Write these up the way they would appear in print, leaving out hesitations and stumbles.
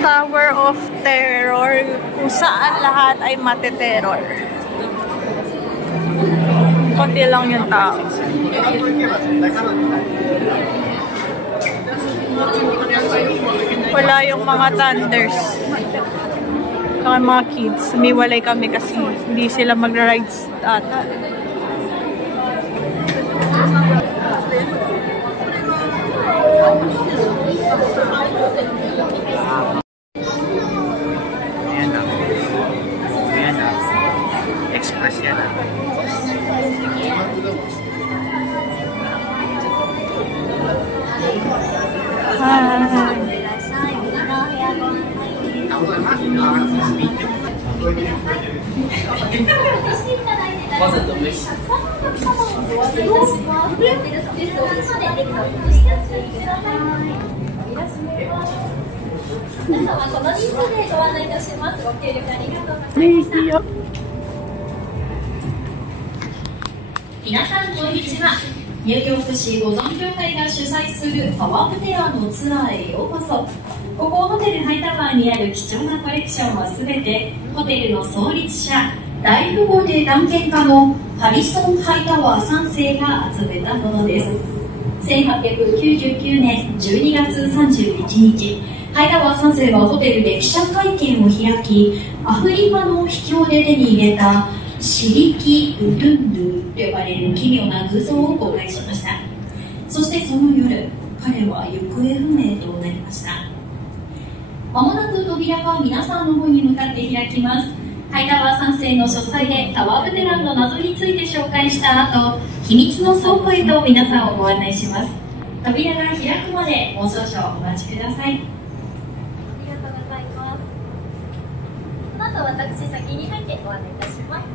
Tower of Terror, kung saan lahat ay mate-terror. Konti lang yung tao. Wala yung mga thunders. Saka mga kids. Sumiwalay kami kasi hindi sila magra-rides ata. Express yan.皆さんこんにちは。ニューヨーク市保存協会が主催するタワーオブテラーのツアーへようこそ。ここホテルハイタワーにある貴重なコレクションはすべてホテルの創立者、大富豪で探検家のハリソン・ハイタワー3世が集めたものです。1899年12月31日、ハイタワー3世はホテルで記者会見を開き、アフリカの秘境で手に入れたシリキ・ウトゥンドゥと呼ばれる奇妙な偶像を公開しました。そしてその夜、彼は行方不明となりました。まもなく扉が皆さんの方に向かって開きます。ハイタワー3世の書斎でタワーオブテラーの謎について紹介した後、秘密の倉庫へと皆さんをご案内します。扉が開くまでもう少々お待ちください。ありがとうございます。この後私先に入ってご案内いたします。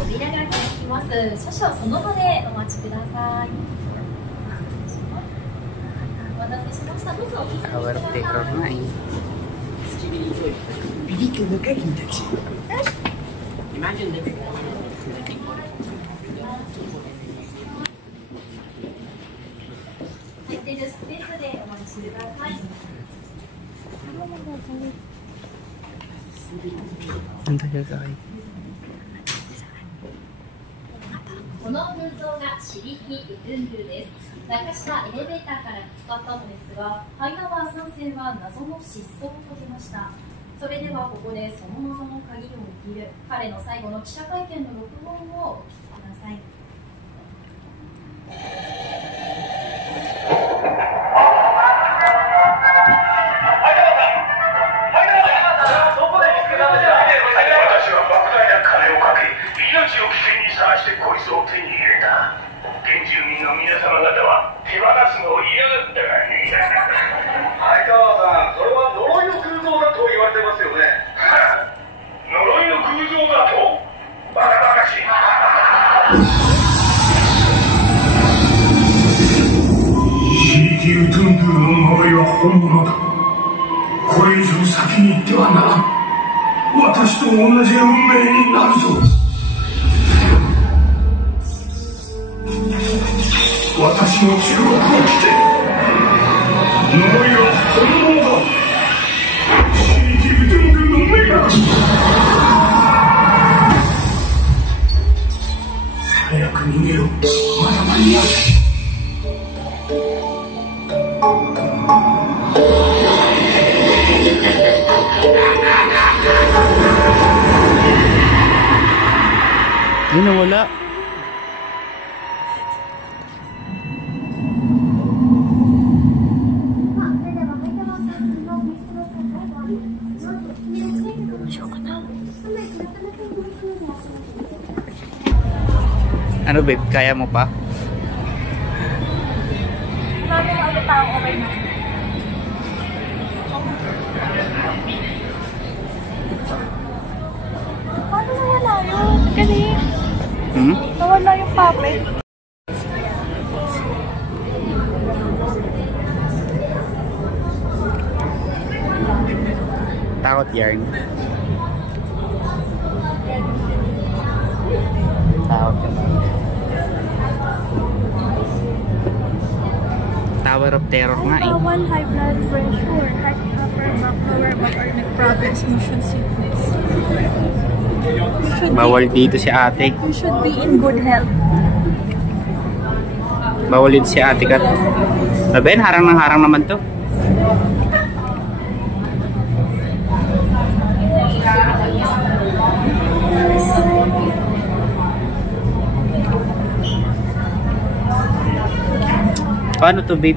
扉が開きます。少々その場でお待ちください。お待たせしました。どうぞお進みください。入っているスペースでお待ちください。この偶像がシリキ・ウトゥンドゥです。落下したエレベーターから見つかったのですが、ハイタワー3世は謎の失踪を遂げました。それではここでその謎の鍵を握る彼の最後の記者会見の録音をお聞きください。私は莫大な金をかけ、命を危険にさらしてこいつを手に入れた。現住民の皆様方は手放すのを嫌がったがね。相川さん、それは呪いの空洞だと言われてますよね。呪いの空洞だと？バカバカしい。シリキ・ウトゥンドゥの呪いは本物だ。先に行ってはならん。私と同じ運命になるぞ。私の中国を着て思いは本物だ。シリキウトゥンドゥの目が早く逃げろ。まだ間に合う。Yun, nawala. Ano babe, kaya mo pa? Paano nawala yun? Galing. Nawala yung puppet. Takot yarn. Takot naman. Tower of Terror nga eh. Bawal high blood pressure, heart upper back lower back or neck problems, motion sickness. Bawal dito si ate. You should be in good health. Bawal dito si ate kat. Ben, harang ng harang naman to. Paano to babe?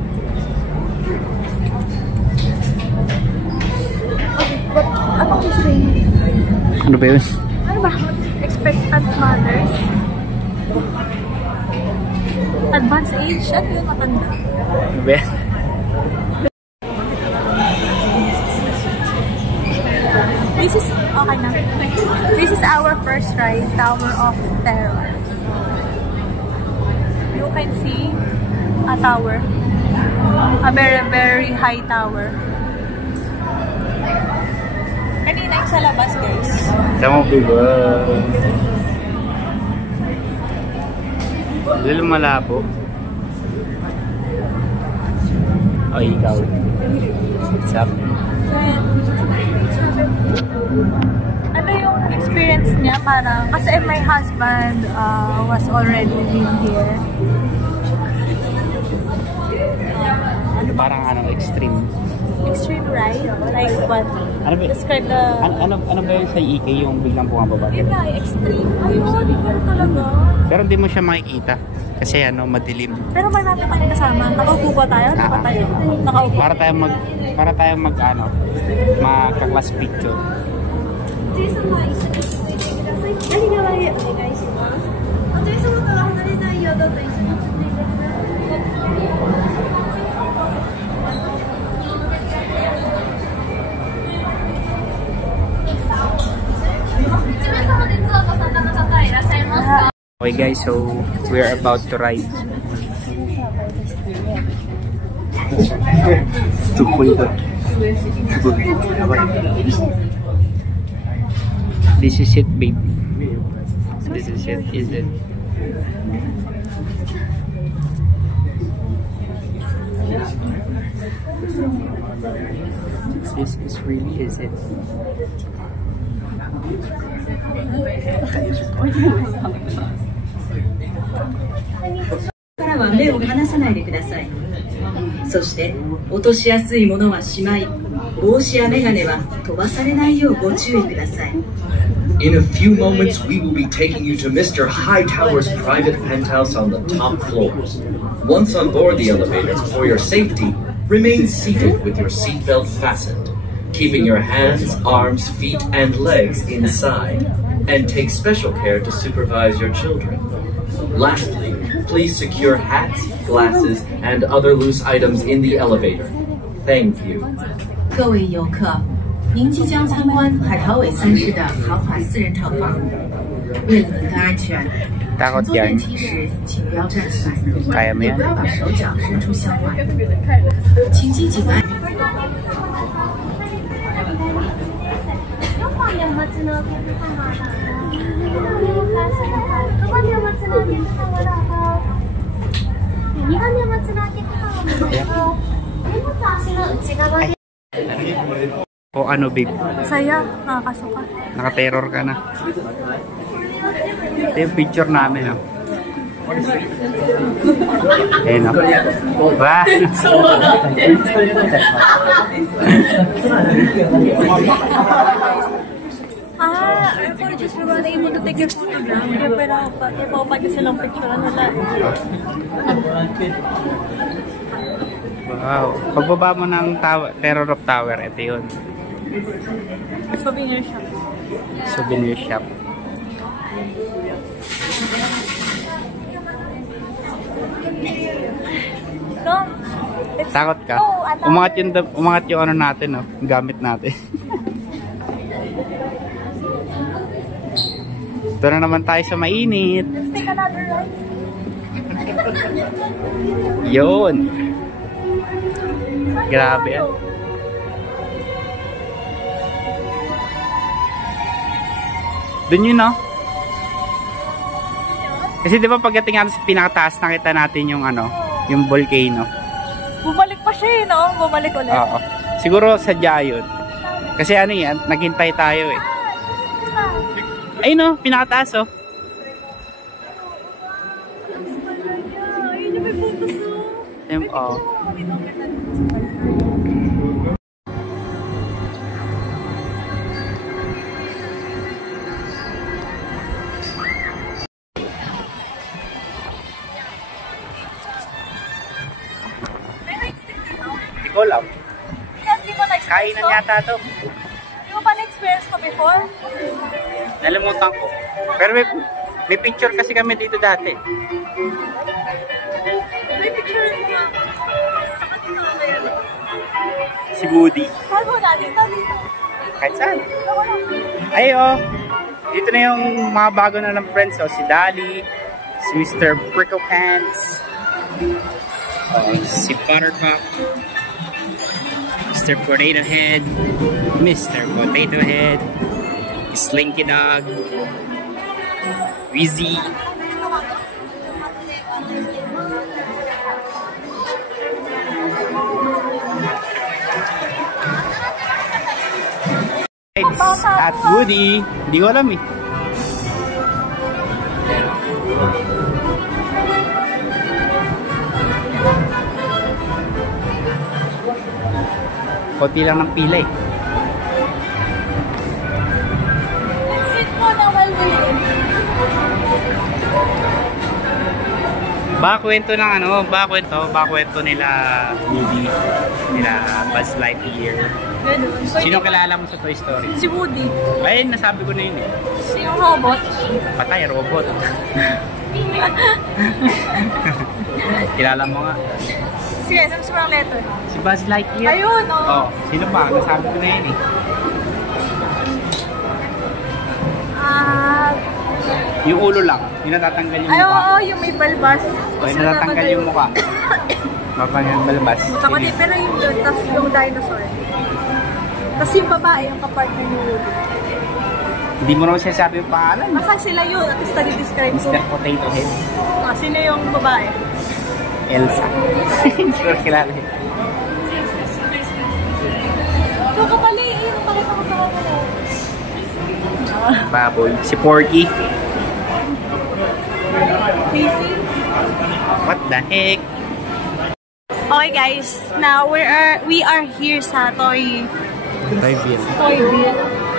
Anong say? Ano ba yun? Ano ba? Expectant mothers? Advanced age? Ano yung matanda? Ano ba yan? This is, okay na. This is our first ride, Tower of Terror. You can see a tower. A very, very high tower. Kanina yung sa labas, guys. Tama po ba? Lalo malabo. O, ikaw. What's up? Ano yung experience niya? Parang, kasi my husband was already in here. Parang ano, extreme. Extreme ride? Like what? Ano ba? Describe the... Ano ba yun sa EK yung biglang bumababa? Yun nga, extreme. Ayun, yun talaga. Pero hindi mo siya makikita. Kasi ano, madilim. Pero may natin tayo kasama. Nakaupo ba tayo? Nakatayo? Nakaupo. Para tayo mag ano, magka-class picture. Okay guys, so we are about to ride. This is it, babe. This is it, is it? This is really, is it? からは目を離さないでください。そして落としやすいものはしまい、帽子やメガネは飛ばされないようご注意ください。 In a few moments, we will be taking you to Mr. Hightower's private penthouse on the top floor. Once on board the elevator, for your safety, remain seated with your seatbelt fastened, keeping your hands, arms, feet, and legs inside, and take special care to supervise your children. Lastly, please secure hats, glasses, and other loose items in the elevator. Thank you. 各位游客，您即将参观海涛尾3室的豪华私人套房。为了您的安全，乘坐电梯时请不要站起来，也不要把手脚伸出向外，请系紧安。O ano, babe? Masaya. Nakakasuka. Naka-terror ka na. Ito yung picture namin, oh. Ayan, oh. Ba? We're just not able to take your photograph. Pero ipapag silang picture nila. Wow. Pagbaba mo ng Terror of Tower, ito yun. Souvenir shop. Souvenir shop. No? Takot ka? Umangat yung ano natin, oh. Gamit natin. Ito na naman tayo sa mainit. Let's take another ride. Yun. Grabe yan. Doon yun, no? Kasi di ba pagdating natin sa pinakataas, nakita natin yung ano, yung volcano. Bumalik pa siya, no? Bumalik ulit. Oo. Siguro sadya yun. Kasi ano yan, naghintay tayo eh. Ay no, pinakataas oh. Ayun yung may photos Oh. Hindi ko alam. Kainan yata to. Di mo pa na-experience ko before? Nalimutan ko. Pero may picture kasi kami dito dati. May picture nga. Si Woody. Saan mo na? Dito. Kahit saan. Ay oh. Dito na yung mga bago na ng friends. Oh. Si Dali. Si Mr. Prickle Pants. Si Buttercup. Mr. Potato Head. Mr. Potato Head. Slinky Dog. Wheezy. At Woody. Hindi ko alam eh. Konti lang ng pila eh. Sit mo na while waiting. Bakwento ng ano, bakwento nila Woody, nila Buzz Lightyear. Ganun. Sino kilala mo sa Toy Story? Si Woody. Ay, nasabi ko na yun eh. Si yung robot. Patay, robot. Kilala mo nga. Sige, sabi mo ng letter. Si Buzz Lightyear. Ayun, oh. Oh, sino pa? Nasabi ko na yun eh. Yung ulo lang, yung natatanggal yung mukha. Oo, yung may balbas. O, yung natatanggal yung mukha. Mapang yung balbas. Ako din, pero yung doon, tapos yung dinosaur. Tapos yung babae, yung kapartner ni Woody. Hindi mo naman sinasabi yung pangalan. Basta sila yun, at least nadi-describe ko. Mr. Potato Head. Sino yung babae? Elsa. Hindi ko kilala yun. Ito ka pala, yung pakita ko sa mga. Baboy. Si Porky. What the heck? Okay guys, now we are here sa Toyville.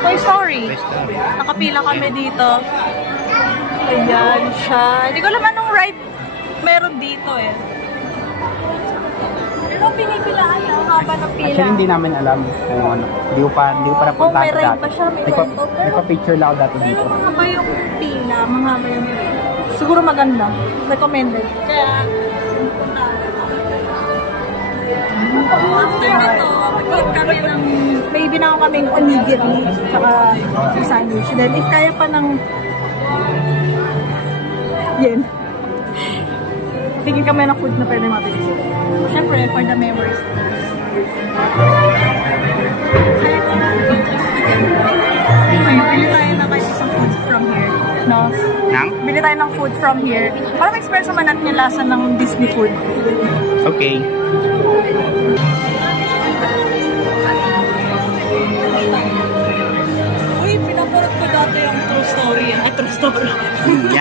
Toy Story. Nakapila kami dito. Ayan siya. Hindi ko alam anong ride meron dito eh. Pero pinipilaan na, haba ng pila. Actually, hindi namin alam kung ano. Hindi ko pa napunta may ride dati. pa siya, may kwento. Nagpa-picture lang ako dati Pero dito. mahaba yung pila, mahaba yung ride. Siguro maganda. Recommended. Kaya, after nito, mag-eat kami ng, may binawa kaming onigiri, saka sandwich. Then, if kaya pa ng, yan. Tingin kami ng food na pwede mabilis. Siyempre, for the memories. Bili tayo na kayo isang food from here. No? Bili tayo ng food from here. Para ma-experience naman natin yung lasa ng Disney food. Okay.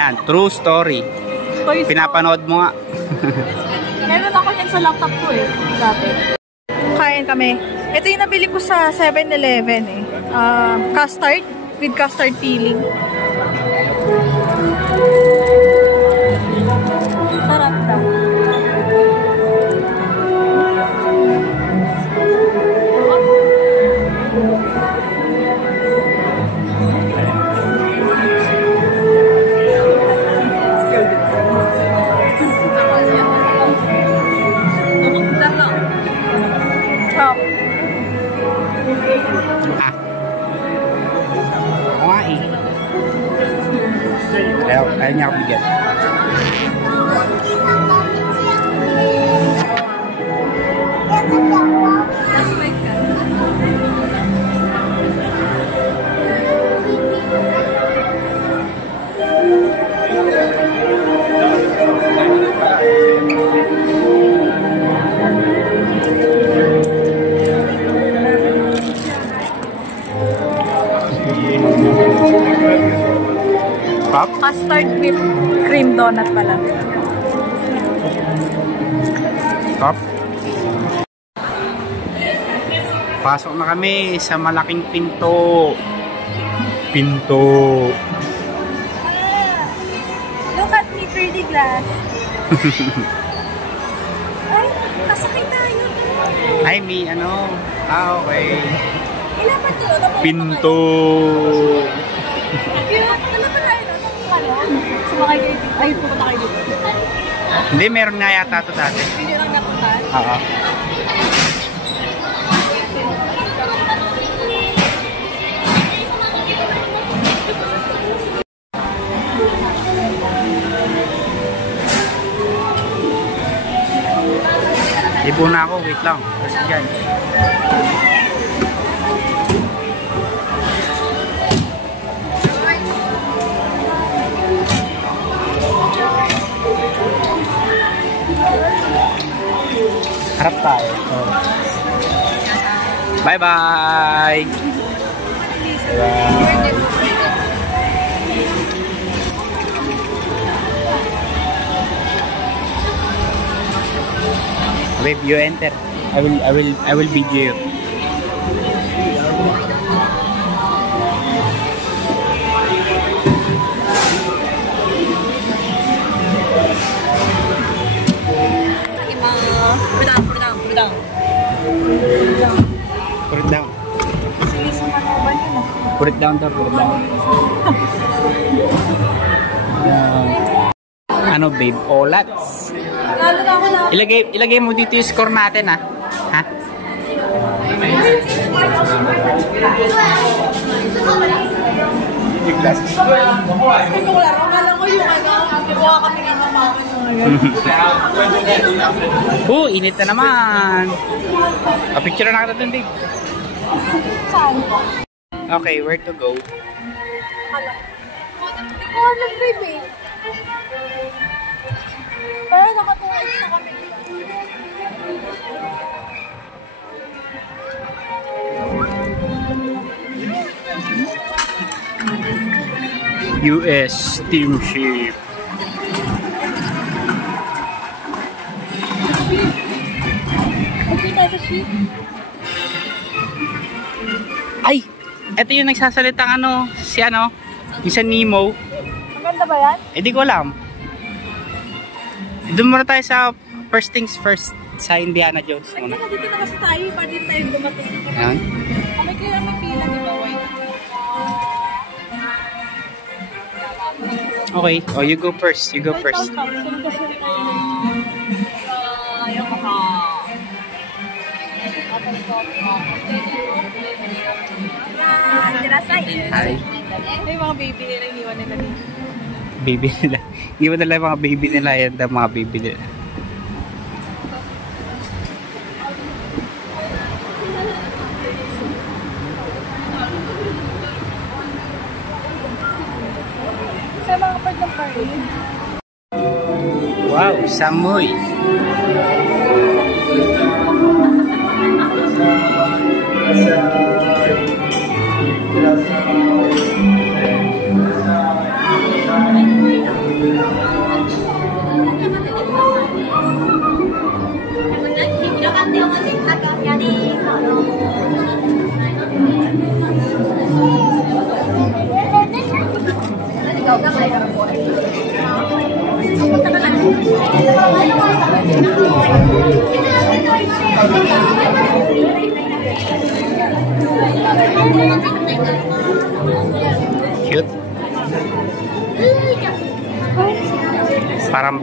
Yan, true story. Pinapanood mo nga. Meron ako yan sa laptop ko eh. Dati. Kain kami. Ito yung nabili ko sa 7-Eleven eh. Custard. With custard filling. Sarap daw. Ayaw niya ako bigyan. Custard with cream donut pala. Top. Pasok na kami sa malaking pinto. Look at me through the glass. Ay, kasakay tayo. Ay, may ano. Okay. Ilan pa ito? Pinto. Sumakay kayo dito. Ay, pupunta kayo dito. Hindi, meron nga yata ito dati. Hindi lang napuntahan? Oo. Ibo na ako, wait lang. Kasi dyan. Harap tayo. Bye-bye! Babe, you enter. I will video you. Put it down. Put it down daw, put it down. Ano babe? Olats. Ilagay mo dito yung score natin ha. Ha? Yung glasses. Init na naman. Picture na kita dun, babe. Okay, where to go? Baby. Pero nakatuwag na kami. US Steamship. Magkita sa ship. Ay! Ito yung nagsasalitang ano, si ano, yung sa Nemo. Maganda ba yan? Eh di ko alam. Doon muna tayo sa first things first sa Indiana Jones muna. Ay, dito na kasi tayo, pa din tayo dumating. Ayan. Kami kaya may pila dito, wait. Okay, oh you go first, you go first. Hi. May mga baby nila, iniwan nila dito. Baby nila. Iwan nila yung mga baby nila. Yan ang mga baby nila. Sa mga part ng parade. Wow, Samoy.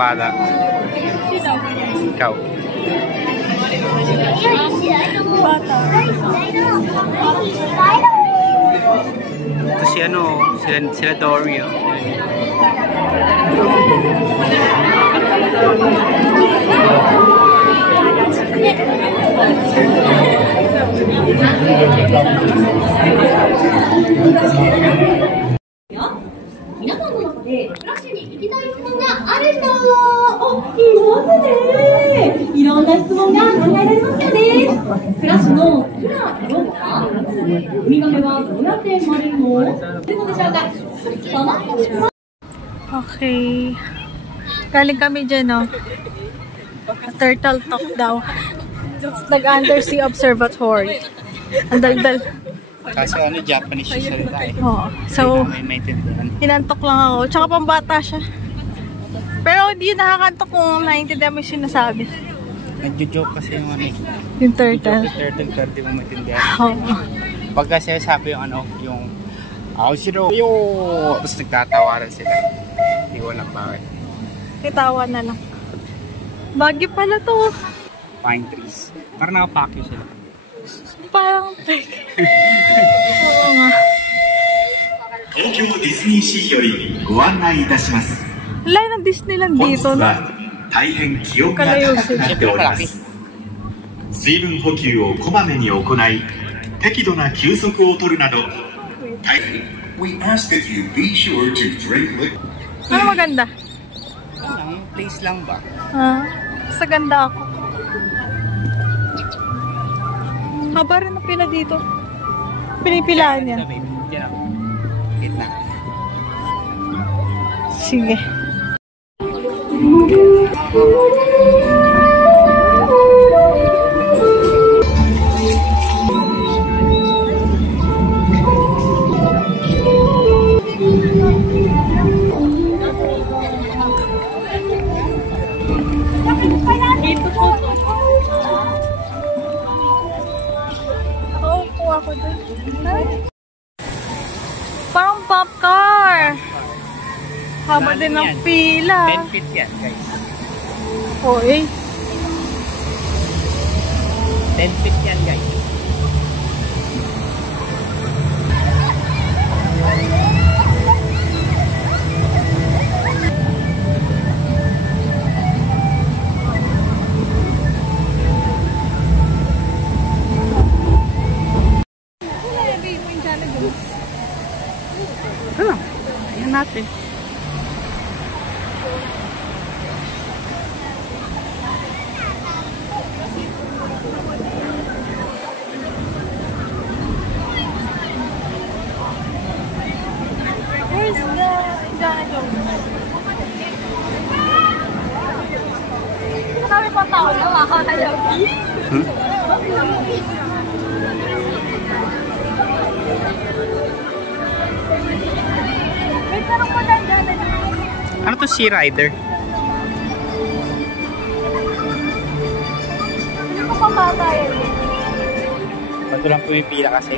bata. Ikaw. Bata. Ito si ano, sila Dory. Oh.皆さんの中でフラッシュに行きたい質問がある人、いますね。いろんな質問が考えられますよね。フラッシュの好きな色は、ウミガメはどうやって生まれるの？どういうのでしょうか。その質問。 Okay. Galing kami dyan, no? Turtle Talk daw. Nag-undersea observatory. Ang daldal. Kaso ano, Japanese siya salita eh. Oo. So, may maintindihan. hinantok lang ako. Tsaka pambata siya. Pero hindi nakakantok kung naiintindihan mo yung sinasabi. Nagjo-joke kasi yung ano eh. Yung turtle. Turtle, pero di mo maintindihan. Oo. Pag kasi sabi yung ano, yung Aoshiro, yo! Tapos nagtatawaran sila. Hindi ko alam bakit. Kitawa na lang. Bagay pala to. Pine trees. Parang nakapakyo sila. Parang peg. Oo nga. 東京ディズニーシーよりご案内いたします。 Wala ng Disneyland 本日 dito, no? は大変気温が高くなっております。水分補給をこまめに行い、適度な休息を取るなど、We ask that you be sure to drink liquid. Ano maganda? Ang place lang ba? Sa ganda ako. Haba rin ang pila dito. Pinipilaan niya. Gitna. Sige. Parang pop car. Haba din ng pila. 10 feet yan, guys. Oy. 10 feet yan, guys. Ayan natin. Where's the Indiana Jones? Kami pa tao na makakalaw. Ano to, Sea Rider? Hindi ko pa bata yan. Ba't walang pumipila kasi?